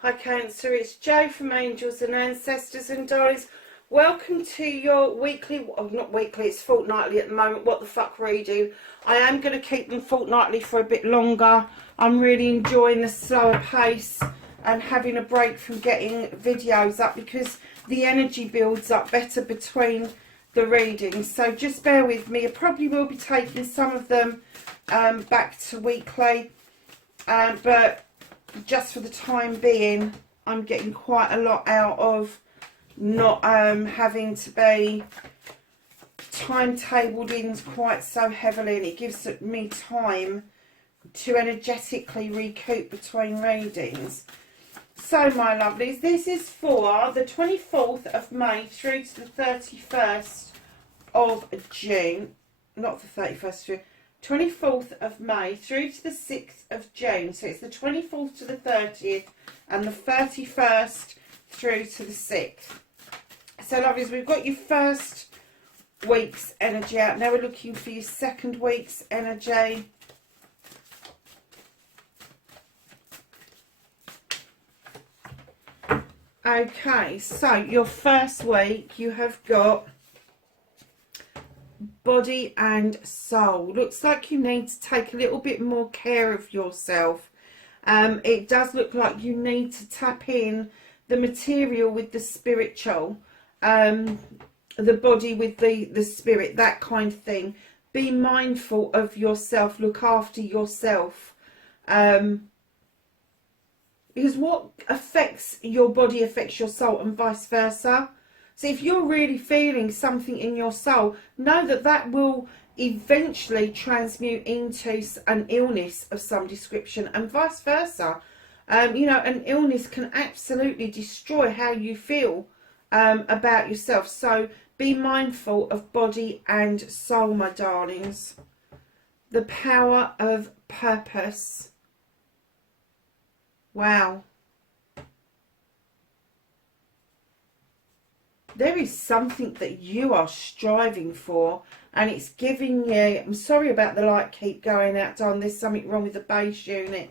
Hi Cancer, it's Jo from Angels and Ancestors, and darlings, welcome to your weekly, well not weekly, it's fortnightly at the moment, what the fuck reading. I am going to keep them fortnightly for a bit longer. I'm really enjoying the slower pace and having a break from getting videos up because the energy builds up better between the readings. So just bear with me. I probably will be taking some of them back to weekly, but just for the time being, I'm getting quite a lot out of not having to be timetabled in quite so heavily, and it gives me time to energetically recoup between readings. So my lovelies, this is for the 24th of May through to the 31st of June, not the 31st, 24th of May through to the 6th of June. So it's the 24th to the 30th and the 31st through to the 6th. So lovelies, we've got your first week's energy out. Now we're looking for your second week's energy. Okay, so your first week you have got body and soul. Looks like you need to take a little bit more care of yourself. It does look like you need to tap in the material with the spiritual, the body with the spirit, that kind of thing. Be mindful of yourself, look after yourself, because what affects your body affects your soul and vice versa. So if you're really feeling something in your soul, know that that will eventually transmute into an illness of some description, and vice versa. You know, an illness can absolutely destroy how you feel about yourself. So be mindful of body and soul, my darlings. The power of purpose. Wow. There is something that you are striving for, and it's giving you, I'm sorry about the light keep going out, darling, there's something wrong with the base unit.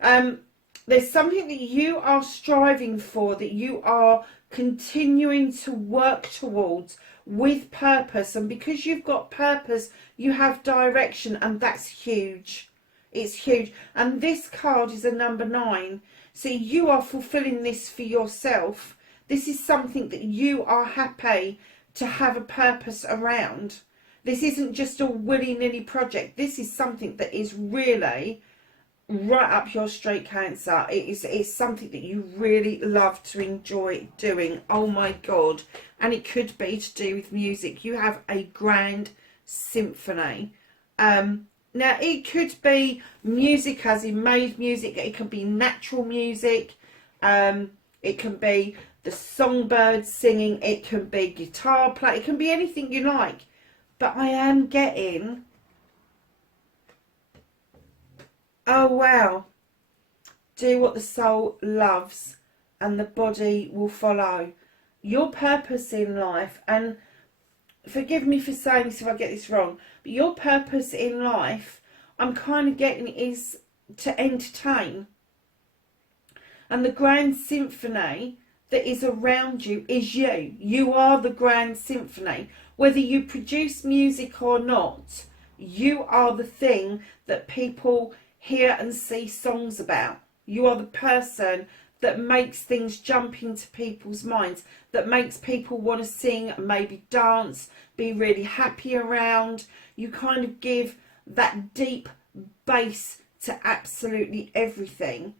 There's something that you are striving for, that you are continuing to work towards with purpose, and because you've got purpose, you have direction, and that's huge. It's huge. And this card is a number 9. So you are fulfilling this for yourself. This is something that you are happy to have a purpose around. This isn't just a willy-nilly project. This is something that is really right up your street, Cancer. It's something that you really love to enjoy doing. Oh my God. And it could be to do with music. You have a grand symphony. Now, it could be music as in made music. It can be natural music. It can be the songbirds singing. It can be guitar play. It can be anything you like. But I am getting... oh, wow. Do what the soul loves and the body will follow. Your purpose in life, and forgive me for saying this if I get this wrong, but your purpose in life, I'm kind of getting, is to entertain. And the grand symphony that is around you is you. You are the grand symphony. Whether you produce music or not, you are the thing that people hear and see songs about. You are the person that makes things jump into people's minds, that makes people want to sing, maybe dance, be really happy around. You kind of give that deep bass to absolutely everything.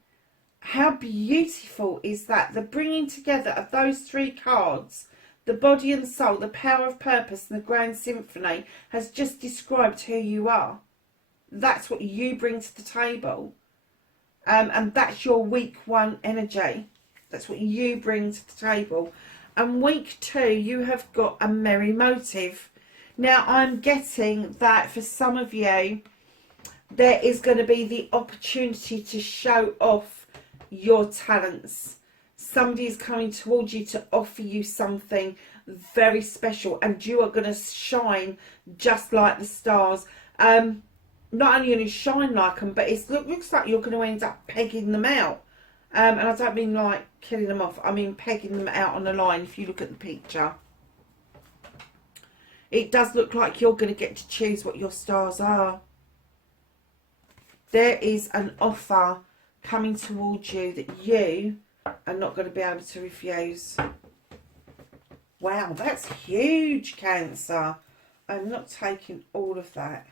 How beautiful is that? The bringing together of those 3 cards, the body and soul, the power of purpose, and the grand symphony, has just described who you are. That's what you bring to the table. And that's your week 1 energy. That's what you bring to the table. And week 2, you have got a merry motive. Now, I'm getting that for some of you, there is going to be the opportunity to show off your talents. Somebody is coming towards you to offer you something very special, and you are going to shine just like the stars. Not only going to shine like them, but it looks like you're going to end up pegging them out. And I don't mean like killing them off, I mean pegging them out on the line. If you look at the picture, it does look like you're going to get to choose what your stars are. There is an offer coming towards you that you are not going to be able to refuse. Wow, that's huge, Cancer. I'm not taking all of that.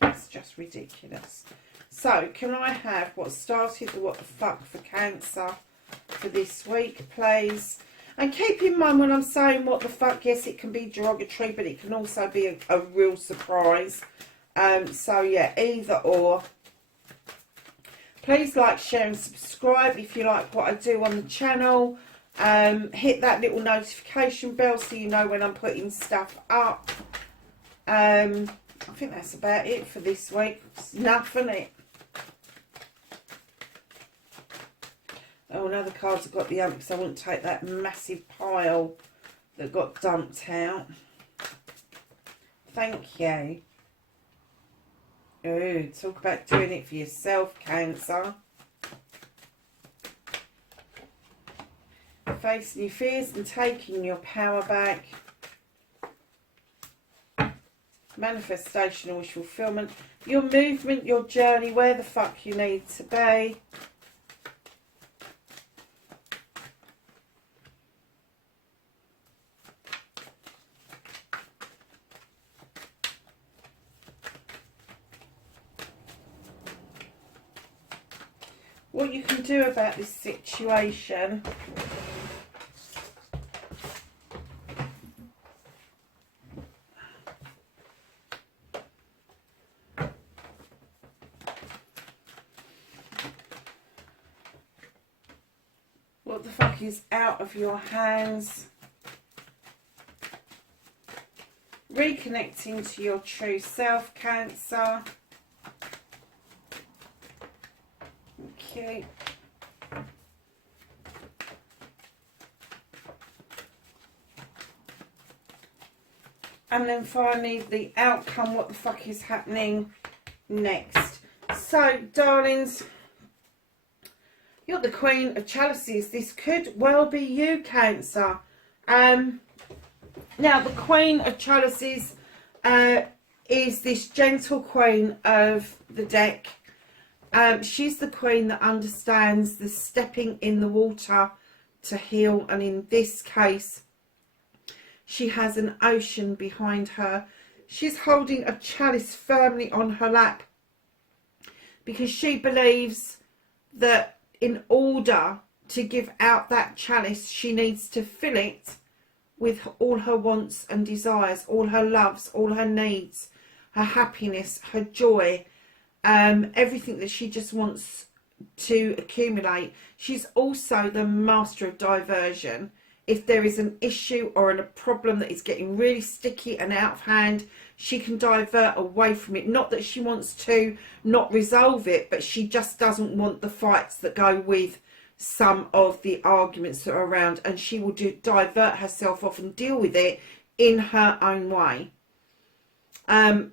That's just ridiculous. So, can I have what started the what the fuck for Cancer for this week, please? And keep in mind when I'm saying what the fuck, yes, it can be derogatory, but it can also be a real surprise. So, yeah, either or. Please like, share and subscribe if you like what I do on the channel. Hit that little notification bell so you know when I'm putting stuff up. I think that's about it for this week. It's enough, isn't it? Oh, now the cards have got the ump, because I wouldn't take that massive pile that got dumped out. Thank you. Ooh, talk about doing it for yourself, Cancer. Facing your fears and taking your power back. Manifestation and wish fulfillment. Your movement, your journey, where the fuck you need to be. What you can do about this situation. What the fuck is out of your hands? Reconnecting to your true self, Cancer. Okay. And then finally, the outcome, what the fuck is happening next. So, darlings, you're the Queen of Chalices. This could well be you, Cancer. Now, the Queen of Chalices is this gentle queen of the deck. She's the queen that understands the stepping in the water to heal, and in this case she has an ocean behind her. She's holding a chalice firmly on her lap because she believes that in order to give out that chalice, she needs to fill it with all her wants and desires, all her loves, all her needs, her happiness, her joy, everything that she just wants to accumulate. She's also the master of diversion. If there is an issue or a problem that is getting really sticky and out of hand, she can divert away from it. Not that she wants to not resolve it, but she just doesn't want the fights that go with some of the arguments that are around, and she will divert herself off and deal with it in her own way. I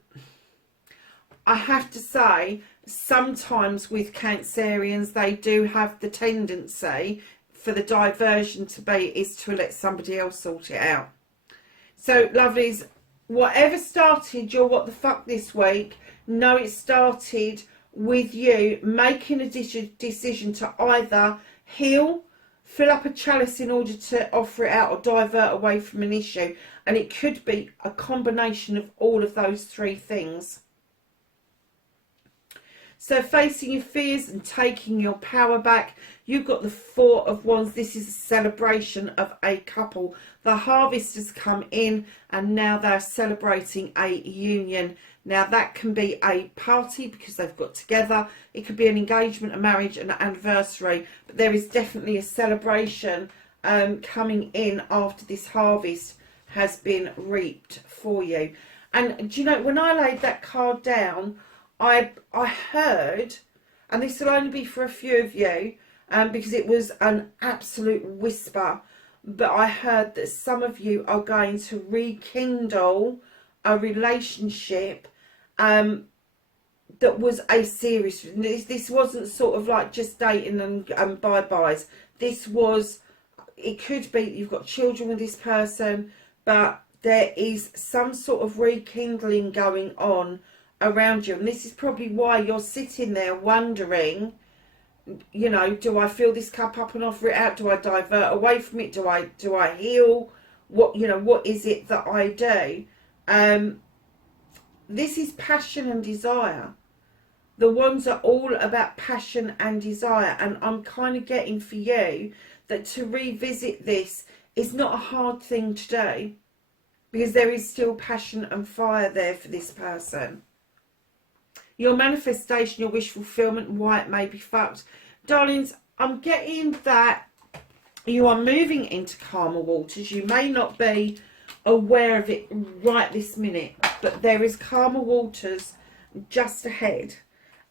have to say, sometimes with Cancerians, they do have the tendency for the diversion to be is to let somebody else sort it out. So, lovelies, whatever started your what the fuck this week, know it started with you making a decision to either heal, fill up a chalice in order to offer it out, or divert away from an issue. And it could be a combination of all of those three things. So facing your fears and taking your power back, you've got the Four of Wands. This is a celebration of a couple. The harvest has come in and now they're celebrating a union. Now that can be a party because they've got together. It could be an engagement, a marriage, an anniversary. But there is definitely a celebration coming in after this harvest has been reaped for you. And do you know, when I laid that card down, I heard, and this will only be for a few of you, because it was an absolute whisper, but I heard that some of you are going to rekindle a relationship that was a serious. This wasn't sort of like just dating and bye-byes. This was, it could be you've got children with this person, but there is some sort of rekindling going on around you. And this is probably why you're sitting there wondering, you know, do I fill this cup up and offer it out? Do I divert away from it? Do I heal? What, you know, what is it that I do? This is passion and desire. The wands are all about passion and desire, and I'm kind of getting for you that to revisit this is not a hard thing to do, because there is still passion and fire there for this person. Your manifestation, your wish fulfillment, why it may be fucked. Darlings, I'm getting that you are moving into calmer waters. You may not be aware of it right this minute, but there is calmer waters just ahead.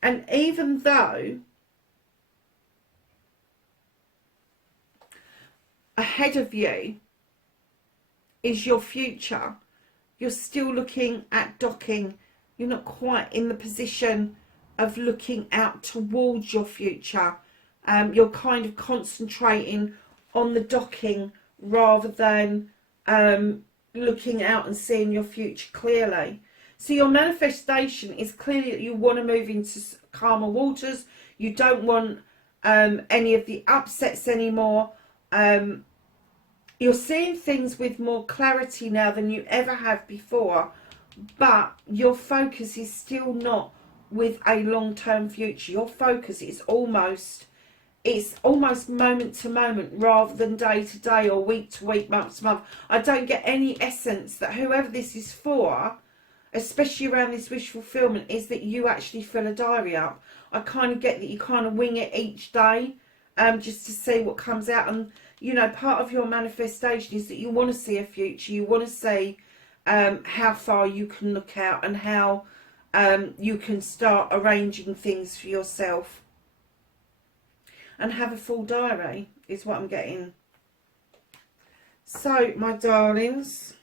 And even though ahead of you is your future, you're still looking at docking. You're not quite in the position of looking out towards your future. You're kind of concentrating on the docking rather than looking out and seeing your future clearly. So your manifestation is clearly that you want to move into calmer waters. You don't want any of the upsets anymore. You're seeing things with more clarity now than you ever have before, but your focus is still not with a long-term future. Your focus is almost moment to moment rather than day to day or week to week, month to month. I don't get any essence that whoever this is for, especially around this wish fulfillment, is that you actually fill a diary up. I kind of get that you kind of wing it each day, just to see what comes out. And you know, part of your manifestation is that you want to see a future. You want to see how far you can look out and how you can start arranging things for yourself. And have a full diary is what I'm getting. So, my darlings,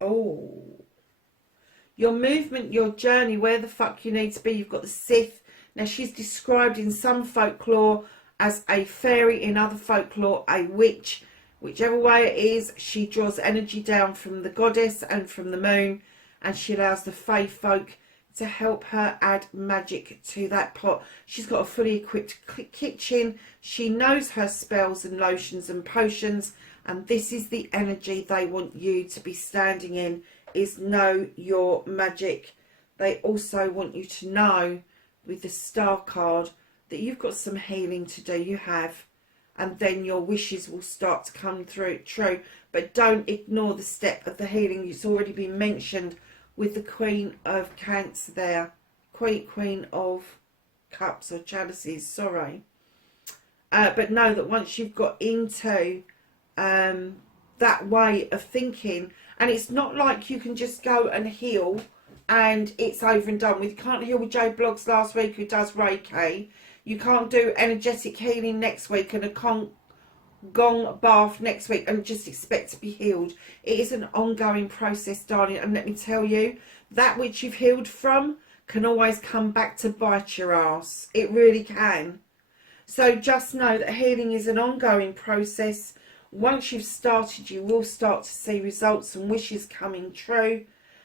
your movement, your journey, where the fuck you need to be. You've got the Sith. Now, she's described in some folklore as a fairy, in other folklore a witch. Whichever way it is, she draws energy down from the goddess and from the moon, and she allows the fae folk to help her add magic to that pot. She's got a fully equipped kitchen. She knows her spells and lotions and potions, and this is the energy they want you to be standing in, is know your magic. They also want you to know, with the Star card, that you've got some healing to do. You have. And then your wishes will start to come through true. But don't ignore the step of the healing. It's already been mentioned with the Queen of Cancer there. Queen of Cups or Chalices, sorry. But know that once you've got into that way of thinking, and it's not like you can just go and heal and it's over and done with. You can't heal with Joe Bloggs last week, who does Reiki. You can't do energetic healing next week and a gong bath next week and just expect to be healed. It is an ongoing process, darling, and let me tell you, that which you've healed from can always come back to bite your ass. It really can. So just know that healing is an ongoing process. Once you've started, you will start to see results and wishes coming true.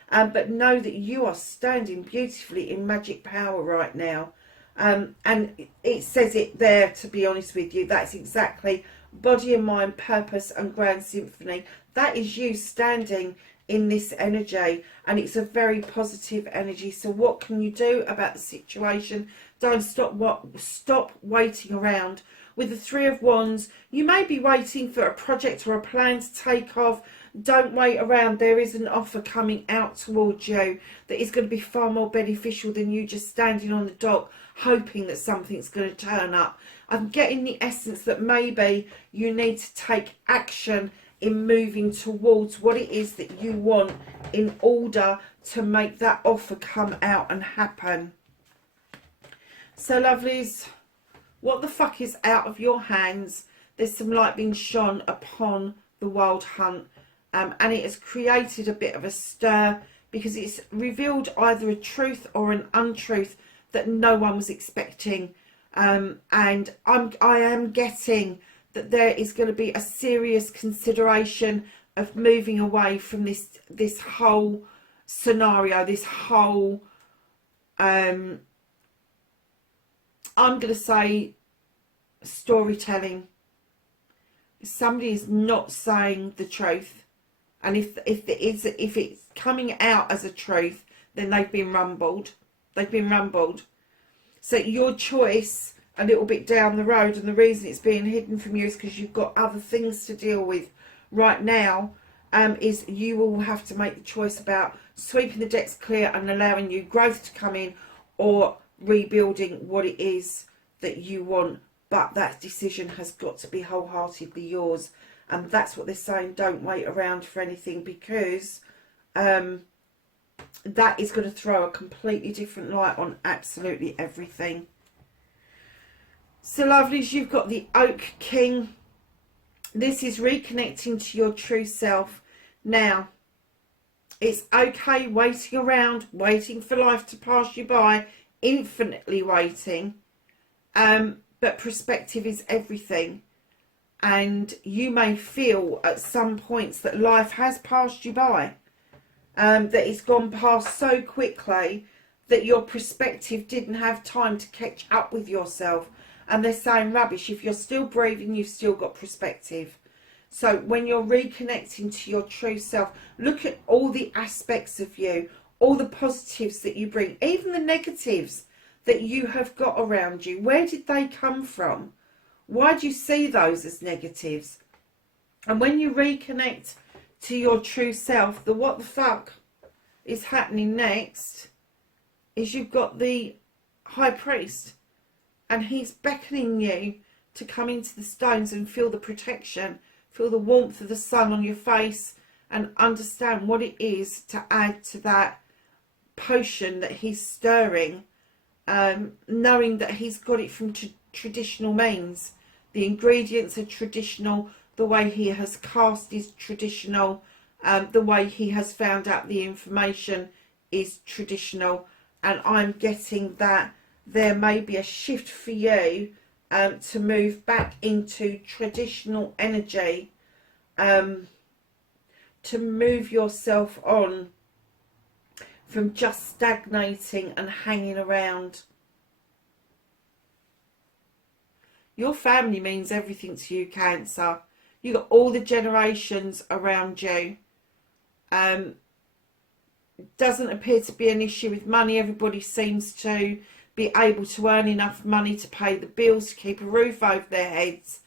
But know that you are standing beautifully in magic power right now. And it says it there, to be honest with you. That's exactly body and mind, purpose and grand symphony. That is you standing in this energy, and it's a very positive energy. So what can you do about the situation? Don't stop waiting around. With the Three of Wands, you may be waiting for a project or a plan to take off. Don't wait around. There is an offer coming out towards you that is going to be far more beneficial than you just standing on the dock hoping that something's going to turn up. I'm getting the essence that maybe you need to take action in moving towards what it is that you want in order to make that offer come out and happen. So lovelies, what the fuck is out of your hands? There's some light being shone upon the wild hunt, and it has created a bit of a stir because it's revealed either a truth or an untruth that no one was expecting. And I am getting that there is going to be a serious consideration of moving away from this whole scenario, this whole I'm going to say storytelling. Somebody is not saying the truth, and if it's coming out as a truth, then they've been rumbled. They've been rumbled. So your choice a little bit down the road, and the reason it's being hidden from you is because you've got other things to deal with right now, is you will have to make the choice about sweeping the decks clear and allowing new growth to come in, or rebuilding what it is that you want. But that decision has got to be wholeheartedly yours, and that's what they're saying. Don't wait around for anything, because that is going to throw a completely different light on absolutely everything. So lovelies, you've got the Oak King. This is reconnecting to your true self. Now, it's okay waiting around, waiting for life to pass you by, infinitely waiting. But perspective is everything. And you may feel at some points that life has passed you by. That it's gone past so quickly that your perspective didn't have time to catch up with yourself. And they're saying rubbish. If you're still breathing, you've still got perspective. So when you're reconnecting to your true self, look at all the aspects of you, all the positives that you bring, even the negatives that you have got around you. Where did they come from? Why do you see those as negatives? And when you reconnect to your true self, the what the fuck is happening next is you've got the High Priest, and he's beckoning you to come into the stones and feel the protection, feel the warmth of the sun on your face, and understand what it is to add to that potion that he's stirring, knowing that he's got it from traditional means. The ingredients are traditional, the way he has cast is traditional, the way he has found out the information is traditional. And I'm getting that there may be a shift for you to move back into traditional energy, to move yourself on from just stagnating and hanging around. Your family means everything to you, Cancer. You got all the generations around you. Doesn't appear to be an issue with money. Everybody seems to be able to earn enough money to pay the bills, to keep a roof over their heads.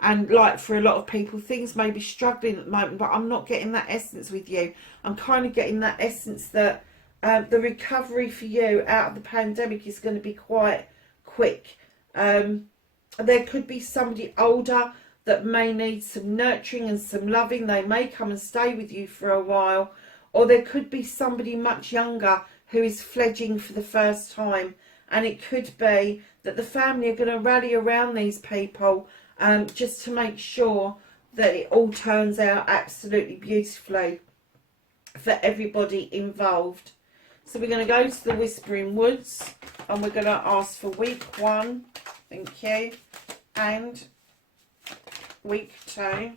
And like for a lot of people, things may be struggling at the moment, but I'm not getting that essence with you. I'm kind of getting that essence that the recovery for you out of the pandemic is going to be quite quick. There could be somebody older that may need some nurturing and some loving. They may come and stay with you for a while. Or there could be somebody much younger who is fledging for the first time. And it could be that the family are going to rally around these people just to make sure that it all turns out absolutely beautifully for everybody involved. So we're going to go to the Whispering Woods, and we're going to ask for week 1, thank you, and week 2.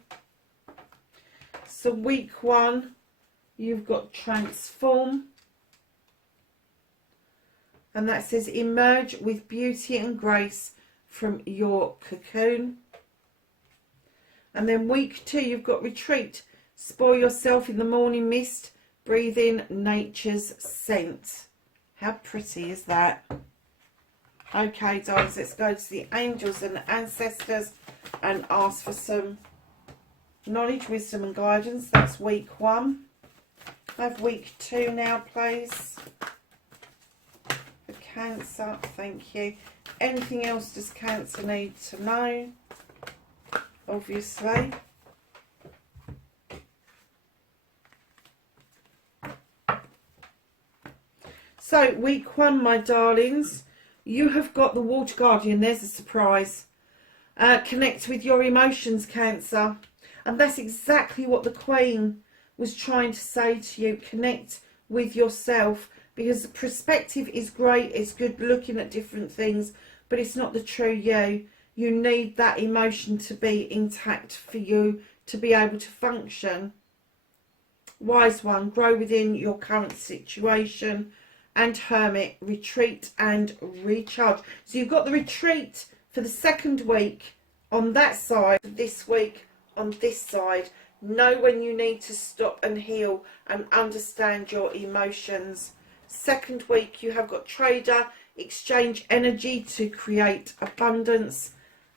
So week 1, you've got Transform, and that says emerge with beauty and grace from your cocoon. And then week 2, you've got Retreat, spoil yourself in the morning mist, breathe in nature's scent. How pretty is that? Okay, darlings, let's go to the angels and the ancestors and ask for some knowledge, wisdom and guidance. That's week 1. Have week 2 now, please. For Cancer, thank you. Anything else does Cancer need to know? Obviously. So week 1, my darlings, You have got the Water Guardian. There's a surprise. Connect with your emotions, Cancer. And that's exactly what the Queen was trying to say to you. Connect with yourself, because the perspective is great. It's good looking at different things, but it's not the true you. You need that emotion to be intact for you to be able to function. Wise One, grow within your current situation. And Hermit, retreat and recharge. So you've got the retreat for the second week on that side, this week on this side. Know when you need to stop and heal and understand your emotions. Second week you have got Trader, exchange energy to create abundance.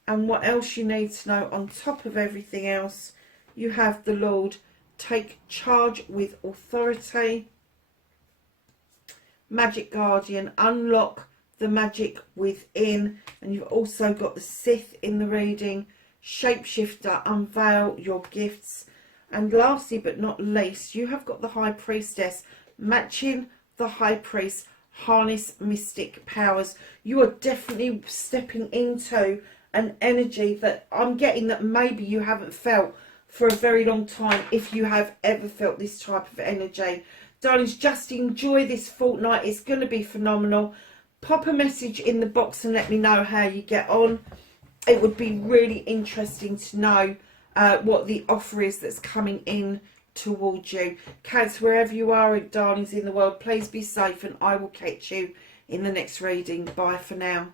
And what else you need to know on top of everything else, you have the Lord, take charge with authority. Magic Guardian, unlock the magic within. And you've also got the Sith in the reading, Shapeshifter, unveil your gifts. And lastly but not least, you have got the High Priestess, matching the High Priest, harness mystic powers. You are definitely stepping into an energy that I'm getting that maybe you haven't felt for a very long time, if you have ever felt this type of energy. Darlings, just enjoy this fortnight. It's going to be phenomenal. Pop a message in the box and let me know how you get on. It would be really interesting to know what the offer is that's coming in towards you. Cancer, wherever you are, darlings, in the world, please be safe, and I will catch you in the next reading. Bye for now.